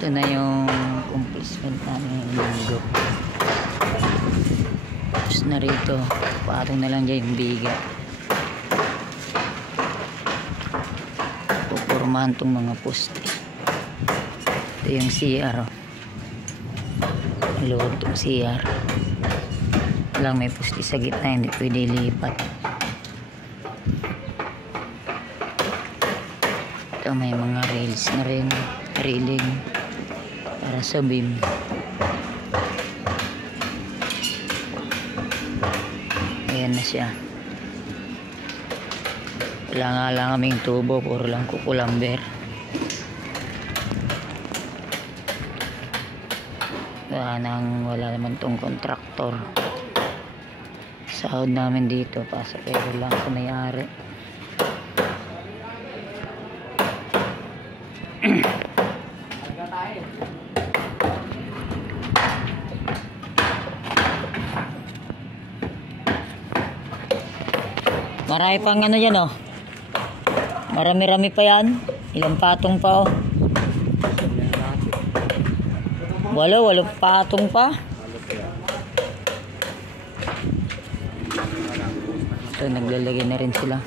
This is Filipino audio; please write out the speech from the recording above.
Ito na yung complacement namin ng linggo. Tapos na rito, patong na lang dyan yung biga. Pupurmahan tong mga poste. Ito yung CR. Loob tong CR. Lang may poste sa gitna, hindi pwede lipat. Ito may mga rails na rin, railing para sa beam. Ayan na siya. Wala nga lang kaming tubo, puro lang kukulamber. Wala naman tong kontraktor. Sahod namin dito, pasapero lang sa may-ari. Marami pang ano yan, oh. Marami-rami pa yan. Ilang patong pa, oh. Walo patong pa. So naglalagay na rin sila.